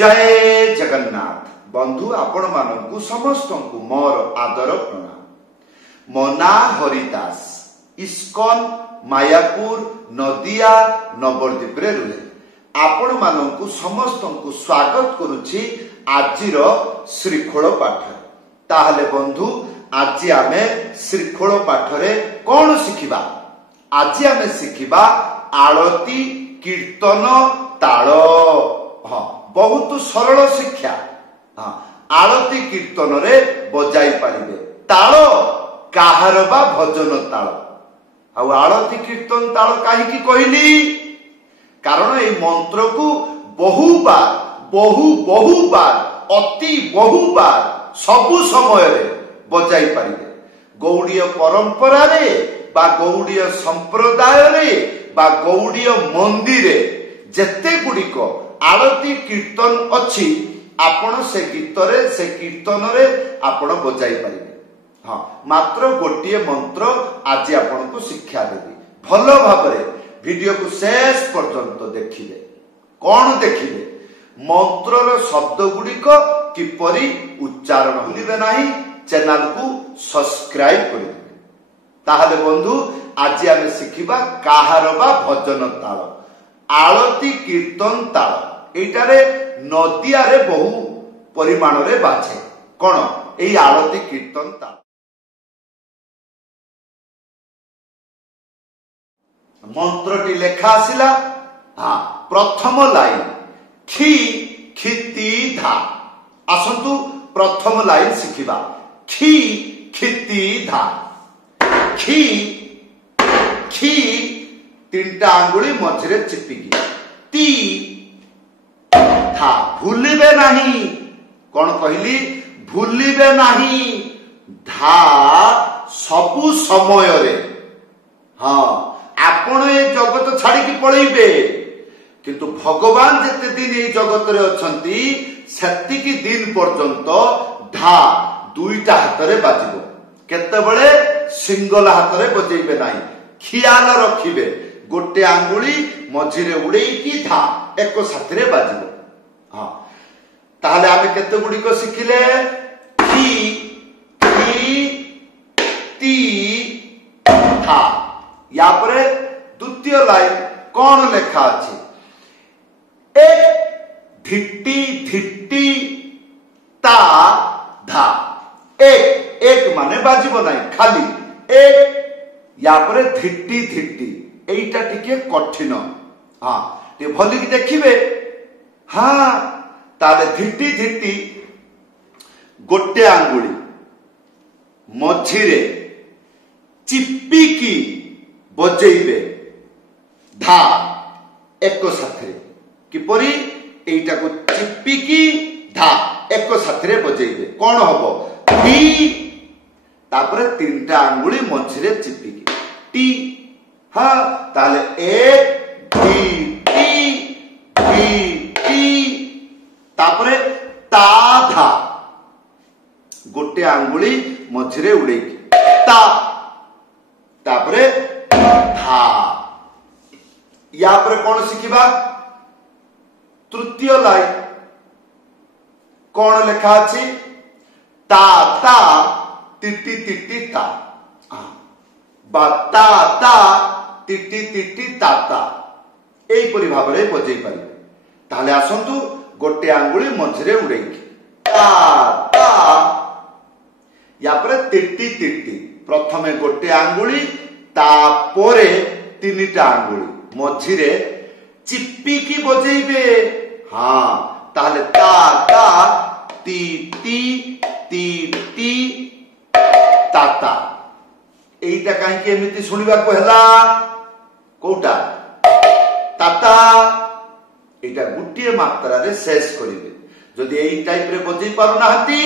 जय जगन्नाथ बंधु आपण मानू समस्त मोर आदर प्रणाम। मो ना हरिदास इस्कन मायापुर नदिया नवद्वीप रे रुहे। आपण मानू समस्त स्वागत करुछि आजिर श्रीखोल पाठ। ताहले बंधु आज आमे श्रीखोल पाठ रे कौन शिखिबा? आज आमे शिखिबा आळती कीर्तन ताल। हाँ, बहुत सरल शिक्षा। हाँ, आळती कीर्तन रे बजाई पारिबे। ताल काहार बा भजन ताल। आउ आळती कीर्तन ताल काहीकि कहली? कारण ए मंत्र को बहुबार अति बहुबार सबु समय रे बजाई पारिबे। गौड़ीय परंपरा रे बा गौड़ीय संप्रदाय रे बा गौड़ीय मंदिर रे जेते गुड़िक आरती कीर्तन अच्छी आपण से गीत रे से कीर्तन रे आपण बजाई पारिबे। हाँ, मात्र गोटे मंत्र आज आपण को शिक्षा देबी। भल भाबरे वीडियो को शेष पर्यंत देखिबे। कौन देखिबे? मंत्रर शब्द गुड़िक किपरि उच्चारण भूलिबे नाही। चैनल को सब्सक्राइब करिबे। ताहले बंधु आज आमे शिखिबा काहार बा भजन ताल आळती कीर्तन ताल। एटारे नदिया रे बहु परिमाण रे बाछे। कोन एई आळती कीर्तन ताल? मंत्रटी लेखा आसिला। हाँ, प्रथम लाइन खी खिति धा। आसंतु प्रथम लाइन शिखिबा खी खिति धा। खी खी तीनटा आंगुली मझिरे चिपिकी ती था। भूलिबे नहीं। कौन कहली? भूलिबे नहीं। धा सबु समय रे। हाँ, आपण ए जगत छाड़ी की पळैबे, किंतु भगवान जेते दिन ए जगत रे अछंती सेतिकी दिन पर्यंत धा दुईटा हाथ रे बाजिबो। केतेबेले सिंगल हाथ रे बजेइबे नाही। खियाल रखिबे गोटे आंगुली मझिरे उड़ेइकी धा एक साथी रे बाजिबो। हाँ, ताहले आमे केते गुडी को शिखिले? खी खी ती था। या परे द्वितीय लाइन कौन लेखा अछि? एक धिट्टी धिट्टी ता धा। एक माने बाजिबो नाही, खाली एक। या परे धिट्टी धिट्टी एइटा टिके कठिन। हाँ, ते भली कि देखिबे। हाँ, ताले धिट्टी धिट्टी गोटे आंगुली मझिरे चिप्पिकी बजेइबे धा एक साथरे। किपरि? एइटा को चिप्पिकी धा एक साथरे बजेइबे। कौन हबो? टी। तापरे तीनटा आंगुली मझिरे चिप्पिकी टी। हाँ, ताले एक धी टी तापरे ता धा गोटे आंगुली मझिरे उड़ेकी ता तापरे धा। या पर कौन शिखिबा? तृतीय लाइन कौन लेखा अछि? ता ता तिटी तिटी ता। बा ता ता तिटी तिटी ता ता एई परि भाबरे बजेई पारिबे। ताले आसंतु गोटे आंगुली मझिरे उड़ेकी ता ता। या पर तिटी तिटी प्रथमे गोटे आंगुली तापोरे तीनिटा आंगुली मझिरे चिप्पिकी बजेइबे। हाँ, ताहले ता ता ती ती ताता। एइटा काहेकि एमिति सुनिबा को हैला? कोउटा? ताता। एइटा गुटिए मात्रा रे शेष करिबे। जदि एई टाइप रे बजेई पारु नाहंती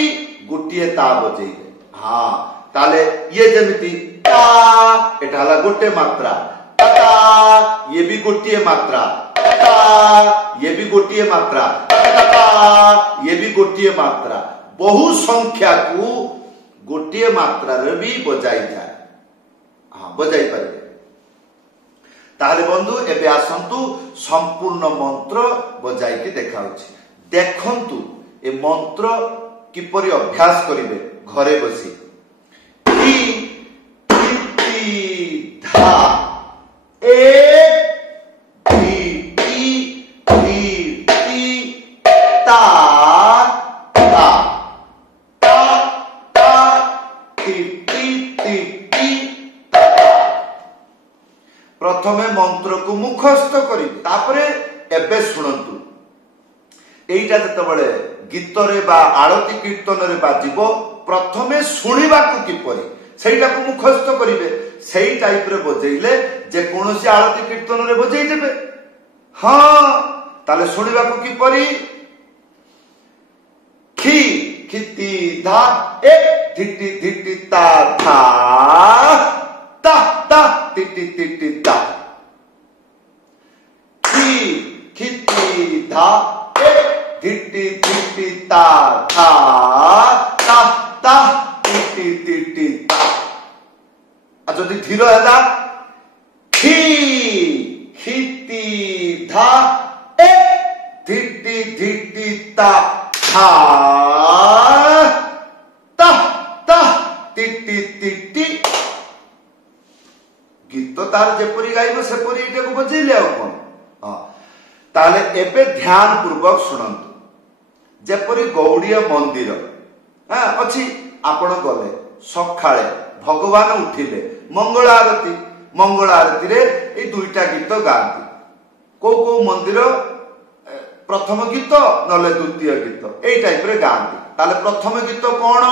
गुटिए ता बजेइबे। हाँ, ताले ये जेमिति ता एटा हला गोटे मात्रा। ता ये भी गोटिए मात्रा। ता ये भी गोटिए मात्रा। ता ये भी गोटिए मात्रा। बहु संख्या को गोटिए मात्रा रे भी बजाई जाए। हाँ, बजाई पारिबे। ताहले बंधु एबे आसंतु संपूर्ण मंत्र बजाई के देखाउछि। देखंतु ए मंत्र किपरि अभ्यास करिवे घरे बसी ठी ठी धा एक ठी टी टी टी ता ता ता ता टी टी टी टी ता। प्रथमे मंत्र को मुखस्थ करी तापरे एबे सुनंतु एइटा जतबेले गीत रे बा आरती कीर्तन रे बाजिब प्रथमे सुनिबा को किपरि सेटा को मुखस्थ करिवे सेई टाइप रे बजेइले जे कोनोसी आरती कीर्तन रे बजेइ देबे। हां ताले सुनिबा को किपरि खी खिति धा एक धिटी धिटी ता धा ता ता टिटी टिटी ता खी खिति धा धिटी धिटी ता था ता ता टिटी टिटी ता। जदि धीर है खी खिति धा ए धिटी धिटी ता था ता ता टिटी टिटी। गीत तार जेपरी गाइब सेपरी एटा को बजेइले आ कोन। हां ताले एबे ध्यान पूर्वक सुनंतु जेपरी गौड़ीय मंदिर अच्छी आपण गले सकाळे भगवान उठिले मंगल आरती रे ए दुईटा गीत गाती को मंदिर प्रथम गीत नले द्वितीय गीत ए टाइप रे गाती। ताले प्रथम गीत कोन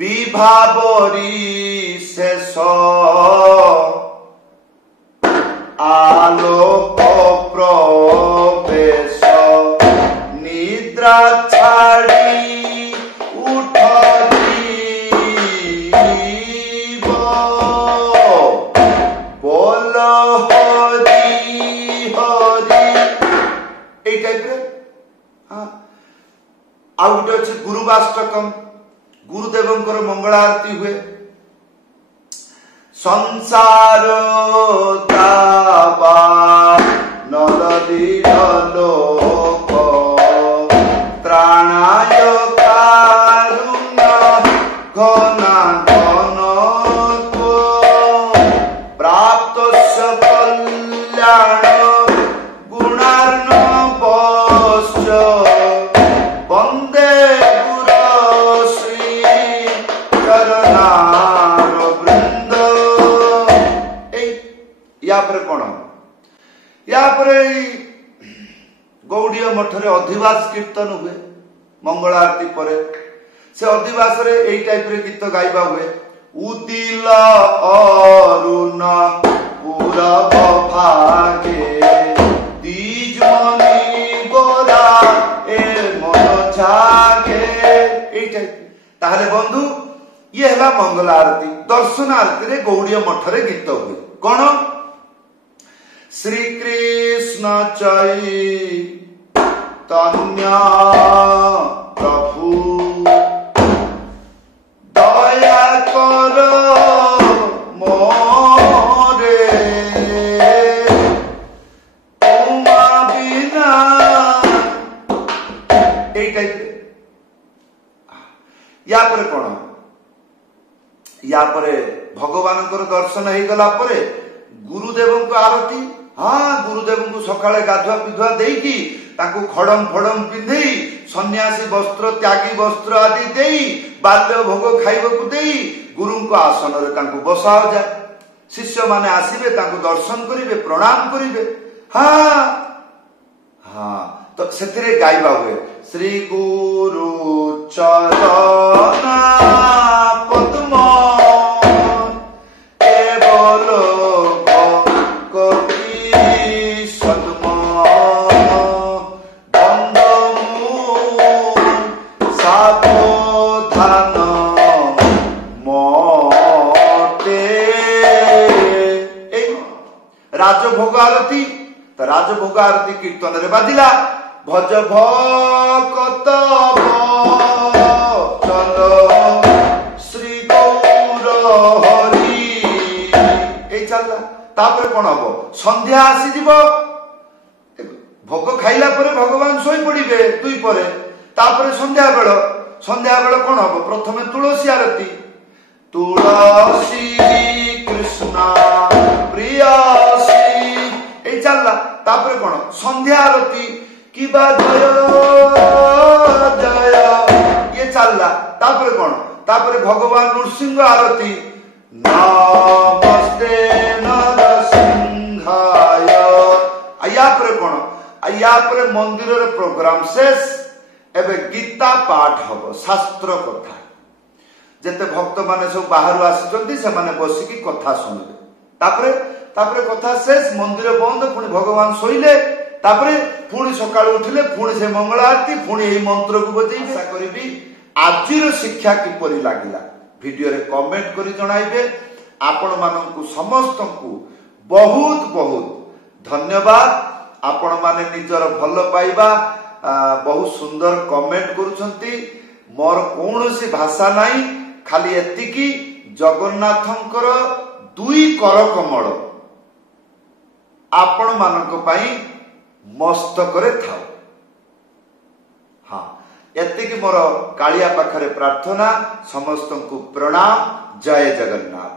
विभावरी शेष आलोक प्रवेश निद्रा छाड़ी उठ जीव बोल हरि हरि ए टाइप रे। आ गोटे अछि गुरुवाष्टकम गुरुदेवंकर मंगल आरती हुए संसार ताबा नरदीर लोक त्राणाय कारुण्य घना घन प्राप्त कल्याण गुणार्णवश्च वंदे गुरु श्री चरणार वृंद। या पर कौन या पर गौड़ीय मठरे अधिवास कीर्तन हुए मंगल आरती पर से अधिवास रे एई टाइप रे गीत गाइबा हुए उदिल अरुण पूरब भागे दीजमणि गोरा ए मन जागे एई टाइप। ताहले बंधु ये हला मंगल आरती दर्शन आरती रे गौड़ीय मठरे गीत हुए कौन श्री कृष्ण चैतन्य प्रभु दया कर मोरे उमा बिना ए टाइप। या पर कौन या पर भगवान दर्शन हो गला परे गुरुदेव को आरती। हाँ गुरुदेव को सकाळे गाधुआ पिधुआ देकी ताकू खड़म फड़म पिंधे सन्यासी वस्त्र त्यागी वस्त्र आदि देई बाल्य भोग खाइबा को देई गुरु को आसन रे ताकू बसाओ जाए शिष्य माने आसीबे ताकू दर्शन करिवे प्रणाम करिवे। हाँ हाँ तो सेथिरे गाइबा हुए श्री गुरु चरण पद्म केवल राजभोग आरती तो राजभोग आरती कीर्तन रे बाजिला भज भक्त चलो श्री गौर हरि ए चलला तापर कोन हबो संध्या आसी जीवो भोग खाइला परे भगवान पड़े दुई पर संध्या बेल कौन हम प्रथम तुलसी आरती तुलसी कृष्ण प्रियसी ये चलला कौन संध्या आरती कि जय जय ये चलला कौन भगवान नृसिंह आरती नमस्ते नरसिंहाय या कौन या मंदिर प्रोग्राम शेष एबे गीता पाठ हम शास्त्र कथा जेते भक्त माने सब बाहर आसी से माने बसिकी कथा सुनिले तापरे कथा शेष मंदिर बंद पुणी भगवान शोइले पुणी सकाळ उठिले पुणी से मंगल आरती पुणी यही मंत्र को बजै आशा करी आजिर शिक्षा किपरि लागिला वीडियो रे कमेंट करी जणाइबे आपण माननकु समस्त को बहुत बहुत धन्यवाद आपण माने निजर भल पाइबा बहुत सुंदर कमेंट करूछंती मोर कोनोसी भाषा नाही खाली एतिकी जगन्नाथंकर दुई कर कमल आपण मानक पई मस्तकरे थाओ हाँ एतिकी मोर कालिया पाखरे प्रार्थना समस्त को प्रणाम जय जगन्नाथ।